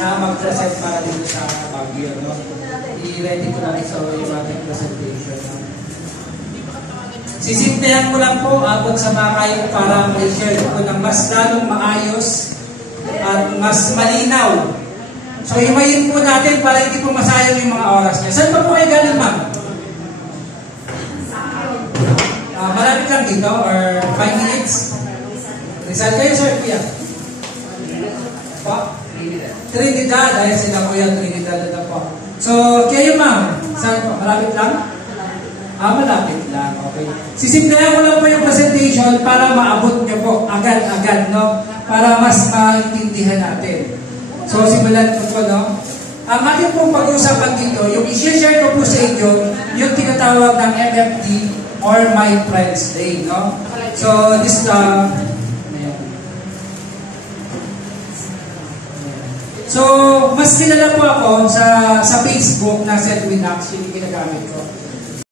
na mag-present para dito sa Baguio, no? I-ready ko lang ito yung ating presentation. No? Sisimplihan ko lang po abot sa mga kayo para ma-share ko ng mas lalong maayos at mas malinaw. So, himayin po natin para hindi po masayang yung mga oras niya. Saan pa po kayo galing, ma'am? Malapit lang dito or 5 minutes? Rizal kayo, sir, kuya? Po? Trinidad. Dahil sila kuya, Trinidad na po. So, kayo, ma'am? Saan po? Malapit lang? Malapit lang. Okay. Sisimplayan ko lang po yung presentation para maabot nyo po agad-agad, no? Para mas maintindihan natin. So, simulan ko po, no? Ang ating pong pag-uusapan dito, yung i-share ko po sa inyo, yung tinatawag ng MFD or My Friends Day, no? So, this, so, mas kilala po ako sa Facebook na Selwinax, yung ginagamit ko.